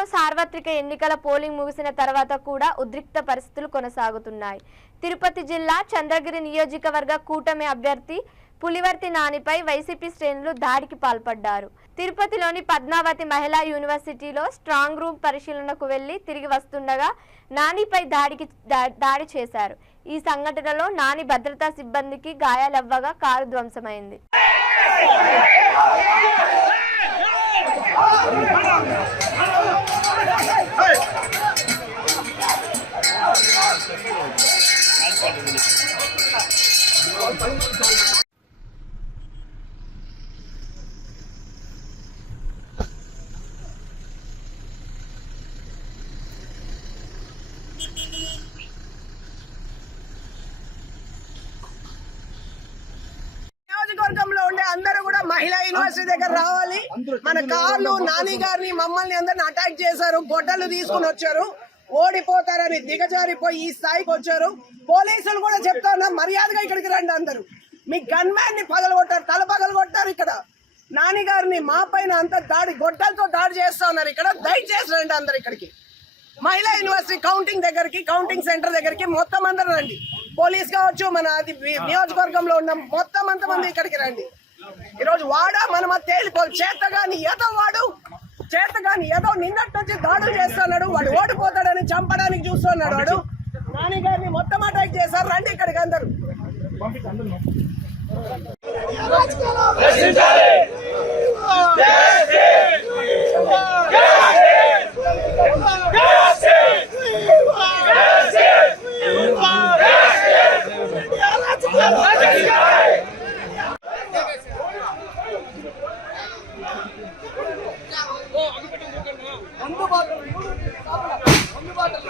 ఏపీలో సార్వత్రిక ఎన్నికల పోలింగ్ ముగిసిన తర్వాత కూడా ఉద్రిక్త పరిస్థితులు కొనసాగుతున్నాయి. తిరుపతి జిల్లా చంద్రగిరి నియోజకవర్గ కూటమి అభ్యర్థి పులివర్తి నానిపై వైసీపీ శ్రేణులు దాడికి పాల్పడ్డారు. తిరుపతిలోని పద్మావతి మహిళా యూనివర్సిటీలో స్ట్రాంగ్ రూమ్ పరిశీలనకు వెళ్ళి తిరిగి వస్తుండగా నానిపై దాడికి దాడి చేశారు. ఈ సంఘటనలో నాని భద్రతా సిబ్బందికి గాయాలవ్వగా కారు ధ్వంసమైంది. నియోజకవర్గంలో ఉండే అందరూ కూడా మహిళా యూనివర్సిటీ దగ్గర రావాలి. మన కార్లు నాని గారిని మమ్మల్ని అందరిని అటాక్ చేశారు గొడ్డలు తీసుకుని వచ్చారు. ఓడిపోతారని దిగజారిపోయి ఈ స్థాయికి వచ్చారు. పోలీసులు కూడా చెప్తా మర్యాదగా ఇక్కడికి రండి అందరూ. మీ గన్ మ్యాన్ని పగలగొట్టారు తల పగలగొట్టారు ఇక్కడ. నాన్నగారిని మా పైన అంత దాడి గొడ్డలతో దాడి చేస్తా ఉన్నారు ఇక్కడ. దయచేసి రండి అందరు ఇక్కడికి. మహిళా యూనివర్సిటీ కౌంటింగ్ దగ్గరికి కౌంటింగ్ సెంటర్ దగ్గరికి మొత్తం అందరూ రండి. పోలీస్ కావచ్చు మన అది నియోజకవర్గంలో ఉన్న మొత్తం అంతమంది ఇక్కడికి రండి. ఈరోజు వాడా మనం అది తేలిపోదు. చేత కానీ ఎత వాడు చేతగాని ఏదో నిన్నట్టు దాడులు చేస్తున్నాడు వాడు ఓడిపోతాడని చంపడానికి చూస్తున్నాడు వాడు. నాని గారిని మొత్తం అటాక్ చేశారు. రండి ఇక్కడికి అందరు. ಒಂದು ಬಾಟಲ್ ಒಂದು ಬಾಟಲ್